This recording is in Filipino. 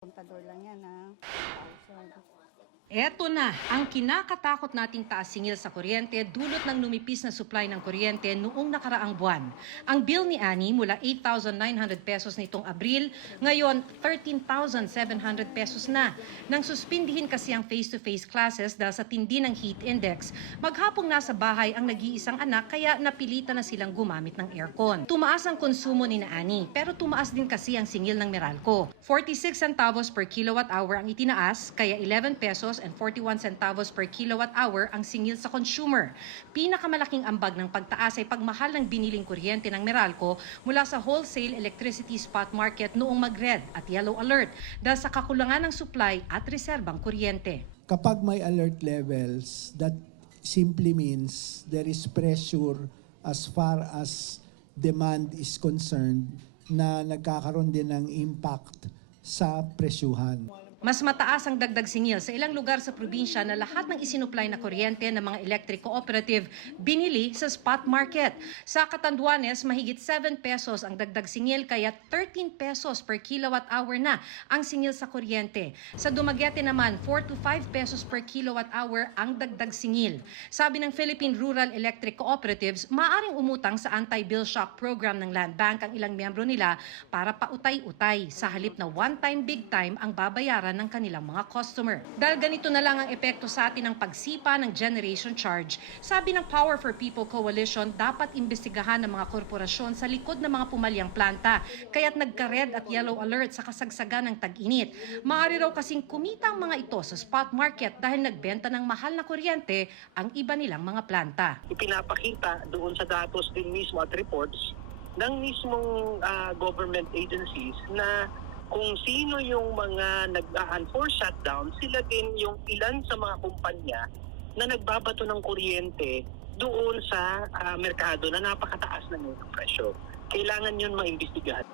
Kontador lang yan, ha? 1,000. Eto na, ang kinakatakot nating taas singil sa kuryente dulot ng numipis na supply ng kuryente noong nakaraang buwan. Ang bill ni Annie mula 8,900 pesos nitong Abril, ngayon 13,700 pesos na. Nang suspindihin kasi ang face-to-face classes dahil sa tindi ng heat index, maghapong nasa bahay ang nag-iisang anak kaya napilitan na silang gumamit ng aircon. Tumaas ang konsumo ni Annie, pero tumaas din kasi ang singil ng Meralco. 46 centavos per kilowatt hour ang itinaas, kaya 11 pesos and 41 centavos per kilowatt hour ang singil sa consumer. Pinakamalaking ambag ng pagtaas ay pagmahal ng biniling kuryente ng Meralco mula sa wholesale electricity spot market noong mag-red at yellow alert dahil sa kakulangan ng supply at reserbang kuryente. Kapag may alert levels, that simply means there is pressure as far as demand is concerned na nagkakaroon din ng impact sa presyuhan. Mas mataas ang dagdag singil sa ilang lugar sa probinsya na lahat ng isinuplay na kuryente ng mga electric cooperative binili sa spot market. Sa Catanduanes, mahigit 7 pesos ang dagdag singil kaya 13 pesos per kilowatt hour na ang singil sa kuryente. Sa Dumaguete naman, 4 to 5 pesos per kilowatt hour ang dagdag singil. Sabi ng Philippine Rural Electric Cooperatives, maaring umutang sa anti-bill shock program ng Land Bank ang ilang miyembro nila para pautay-utay sa halip na one-time big time ang babayaran ng kanilang mga customer. Dahil ganito na lang ang epekto sa atin ng pagsipa ng generation charge, sabi ng Power for People Coalition, dapat imbestigahan ng mga korporasyon sa likod ng mga pumalyang planta, kaya't nagka-red at yellow alert sa kasagsagan ng tag-init. Maaari raw kasing kumita ang mga ito sa spot market dahil nagbenta ng mahal na kuryente ang iba nilang mga planta. Ipinapakita doon sa datos din mismo at reports ng mismong government agencies na kung sino yung mga nag-unforced shutdown, sila din yung ilan sa mga kumpanya na nagbabato ng kuryente doon sa merkado na napakataas ng presyo. Kailangan yun maimbestigahan.